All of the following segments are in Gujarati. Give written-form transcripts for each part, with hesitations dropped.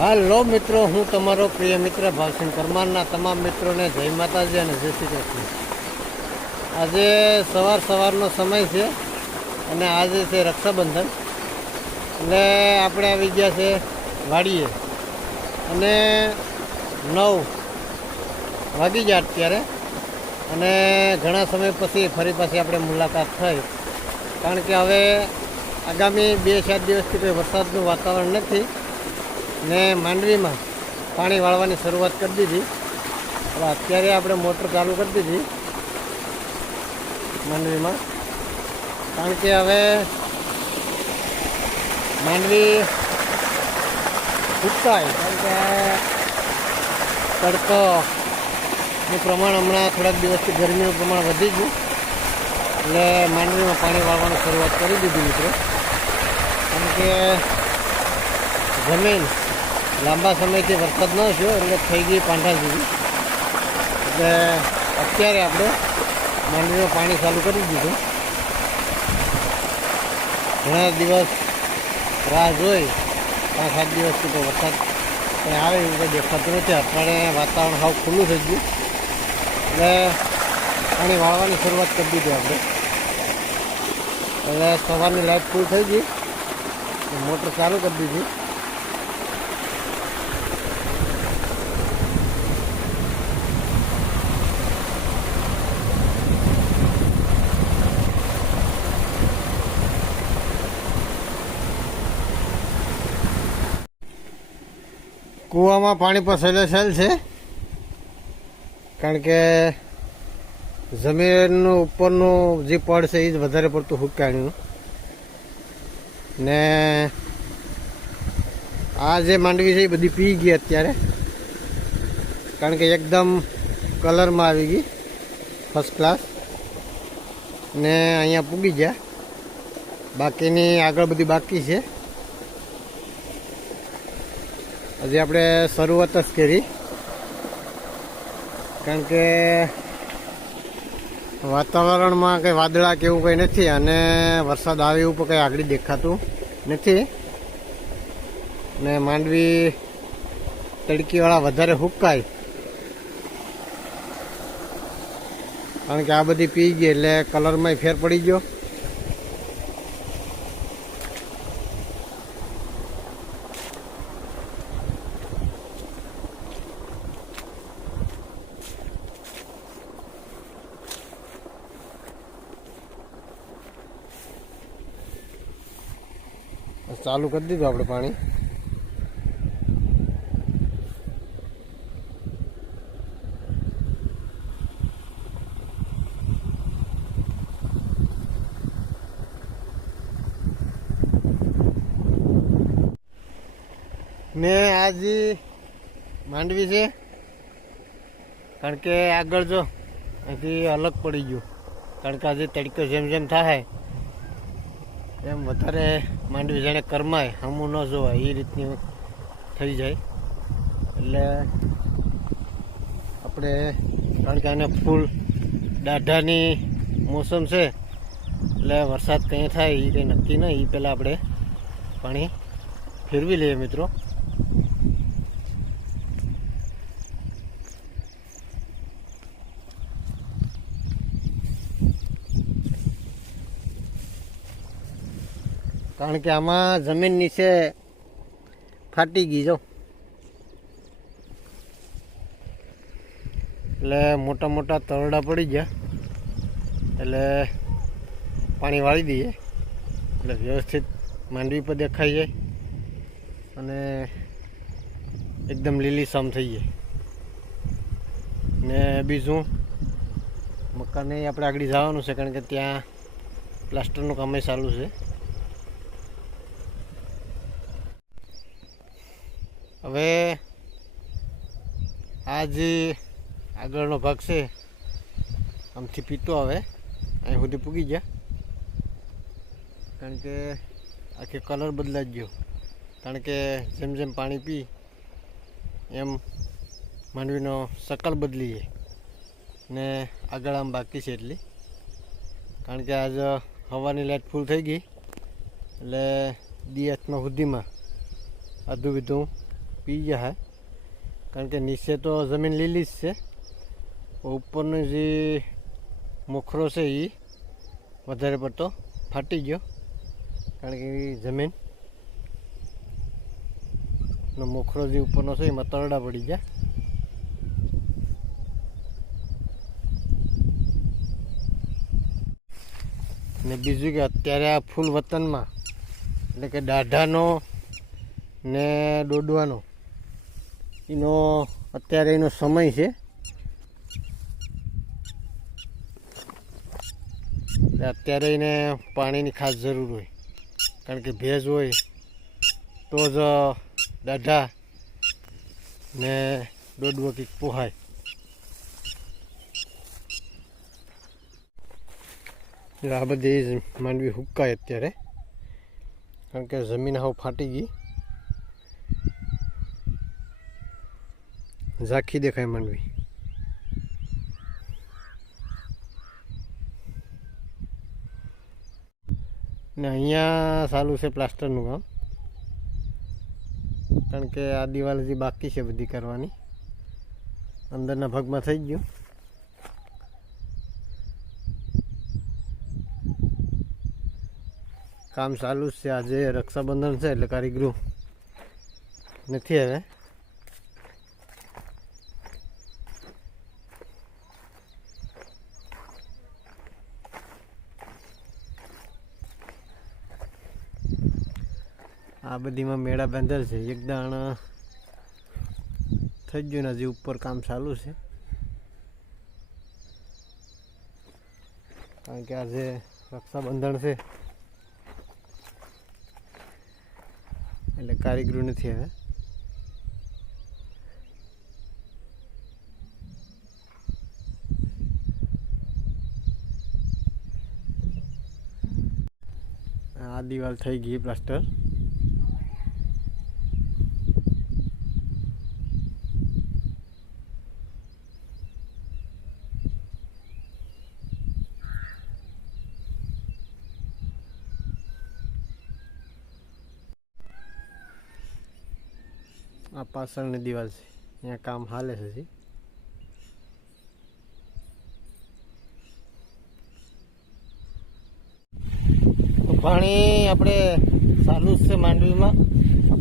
હાલો મિત્રો, હું તમારો પ્રિય મિત્ર ભાવસિંહ પરમારના તમામ મિત્રોને જય માતાજી અને જય શ્રી કૃષ્ણ। આજે સવારનો સમય છે અને આજે છે રક્ષાબંધન, એટલે આપણે આવી ગયા છે વાડીએ અને 9 વાગી ગયા અત્યારે, અને ઘણા સમય પછી ફરી પાછી આપણે મુલાકાત થઈ, કારણ કે હવે આગામી 2-4 દિવસથી કોઈ વરસાદનું વાતાવરણ નથી ને માંડવીમાં પાણી વાળવાની શરૂઆત કરી દીધી। હવે અત્યારે આપણે મોટર ચાલુ કરી દીધી માંડવીમાં, કારણ કે હવે માંડવી ઉગતાય, કારણ કે તડકોનું પ્રમાણ હમણાં થોડાક દિવસથી ગરમીનું પ્રમાણ વધી ગયું, એટલે માંડવીમાં પાણી વાળવાની શરૂઆત કરી દીધી મિત્રો। કારણ કે જમીન લાંબા સમયથી વરસાદ ન થયો એટલે થઈ ગઈ પાંઠા જેવી, એટલે અત્યારે આપણે માંડવીમાં પાણી ચાલુ કરી દીધું। ઘણા દિવસ રાહ જોઈ, 5-7 દિવસથી તો વરસાદ કંઈ આવે એવું કંઈ દેખાતું નથી। અત્યારે વાતાવરણ સાવ ખુલ્લું થઈ ગયું, એટલે પાણી વાળવાની શરૂઆત કરી દીધી આપણે। એટલે સવારની લાઇટ ફૂલ થઈ ગઈ, મોટર ચાલુ કરી દીધી। કૂવામાં પાણી પર સહેલ છે, કારણ કે જમીનનું ઉપરનું જે પડ છે એ જ વધારે પડતું હુકાણ્યું, ને આ જે માંડવી છે એ બધી પી ગઈ અત્યારે, કારણ કે એકદમ કલરમાં આવી ગઈ ફર્સ્ટ ક્લાસ, ને અહીંયા પૂગી ગયા। બાકીની આગળ બધી બાકી છે, હજી આપણે શરૂઆત જ કરી, કારણ કે વાતાવરણમાં કંઈ વાદળા કે એવું કંઈ નથી અને વરસાદ આવે એવું પણ કંઈ આગળ દેખાતું નથી, ને માંડવી તડકીવાળા વધારે હુકાય, કારણ કે આ બધી પી ગઈ એટલે કલરમાં ફેર પડી ગયો। ચાલુ કરી દીધું આપણે પાણી, ને આ જે માંડવી છે, કારણ કે આગળ જો અહીંથી અલગ પડી ગયું, કારણ કે આજે તડકો જેમ જેમ થાય એમ વધારે માંડવી જાણે કરમાય, હમું ન જોવાય એ રીતની થઈ જાય। એટલે આપણે, કારણ કે આને ફૂલ દાઢાની મોસમ છે, એટલે વરસાદ કંઈ થાય એ કંઈ નક્કી નહીં, એ પહેલાં આપણે પાણી ફેરવી લઈએ મિત્રો। કારણ કે આમાં જમીન નીચે ફાટી ગઈ જો, એટલે મોટા મોટા તરડા પડી ગયા, એટલે પાણી વાળી દઈએ એટલે વ્યવસ્થિત માંડવી પર દેખાઈ જાય અને એકદમ લીલીછમ થઈ જાય। ને બીજું મકાને આપણે આગળ જવાનું છે, કારણ કે ત્યાં પ્લાસ્ટરનું કામ ચાલુ છે। હવે આ જે આગળનો ભાગ છે આમથી પીતો આવે અહીં સુધી પૂગી ગયા, કારણ કે આખી કલર બદલાઈ ગયો, કારણ કે જેમ જેમ પાણી પી એમ માંડવીનો શકલ બદલી જાય, ને આગળ આમ બાકી છે એટલી, કારણ કે આજ હવાની લાઇટ ફૂલ થઈ ગઈ, એટલે દી હાથમાં સુધીમાં અધું વિધું પી ગયા है કારણ કે નીચે તો જમીન લીલી જ છે, ઉપરનો જે મોખરો છે એ વધારે પડતો ફાટી ગયો કારણ કે જમીનનો મોખરો જે ઉપરનો છે એમાં તરડા પડી ગયા. ને બીજું કે અત્યારે આ ફૂલ વતનમાં એટલે કે દાઢાનો ને દોડવાનો એનો અત્યારે એનો સમય છે. અત્યારે એને પાણીની ખાસ જરૂર હોય કારણ કે ભેજ હોય તો જ દાઢા ને દોડવો કંઈક પોહાય. આ બધી માંડવી હુકાય અત્યારે કારણ કે જમીન હાવ ફાટી ગઈ, ઝાંખી દેખાય માંડવી. ને અહીંયા ચાલુ છે પ્લાસ્ટરનું કામ કારણ કે આ દિવાલ જે બાકી છે બધી કરવાની, અંદરના ભાગમાં થઈ ગયું. કામ ચાલુ જ છે. આજે રક્ષાબંધન છે એટલે કારીગરો નથી હવે. આ બધીમાં મેળા બાંધેલ છે, એક દાણ થઈ ગયું ને હજી ઉપર કામ ચાલુ છે કારણ કે આજે રક્ષાબંધન છે એટલે કારીગરો નથી હવે. આ દિવાલ થઈ ગઈ પ્લાસ્ટર. આ પાછળની દિવાલ છે, અહીંયા કામ હાલે છે હજી. પાણી આપણે ચાલુ જ છે માંડવીમાં.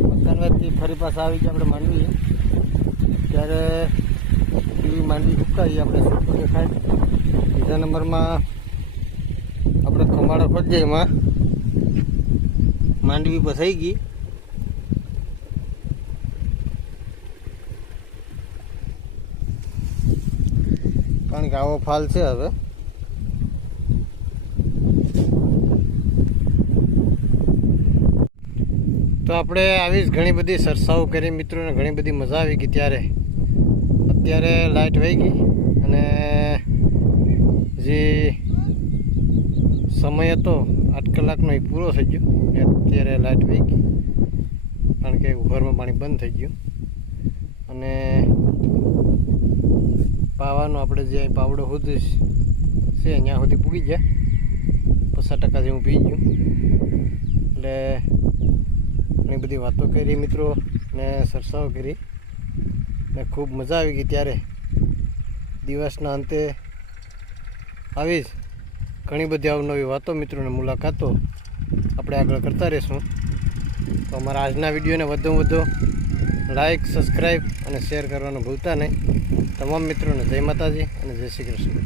મકાનથી ફરી પાછા આવી ગયા આપણે માંડવી, ત્યારે એવી માંડવી સુકાઈ આપણે સુકો દેખાય. બીજા નંબરમાં આપણે ખમાડો ખોદીએ એમાં માંડવી પસાઈ ગઈ. કારણ કે આવો ફાલ છે હવે. તો આપણે આવી જ ઘણી બધી સરસાઓ કરી મિત્રોને, ઘણી બધી મજા આવી ગઈ. ત્યારે અત્યારે લાઇટ વહી ગઈ અને જે સમય હતો 8 કલાકનો એ પૂરો થઈ ગયો. અત્યારે લાઇટ વહી ગઈ કારણ કે ઉભરમાં પાણી બંધ થઈ ગયું અને પાવાનો આપણે જે પાવડો સુધી છે ત્યાં સુધી પૂગી ગયા. 50% જેવું પી ગયું. એટલે ઘણી બધી વાતો કરી મિત્રો ને સરસાઓ કરી ને ખૂબ મજા આવી ગઈ. ત્યારે દિવસના અંતે આવી જ ઘણી બધી અવનવી વાતો મિત્રોને મુલાકાતો આપણે આગળ કરતા રહીશું. તો અમારા આજના વિડીયોને વધુમાં વધુ લાઈક, સબસ્ક્રાઈબ અને શેર કરવાનું ભૂલતા નહીં. તમામ મિત્રોને જય માતાજી અને જય શ્રી કૃષ્ણ.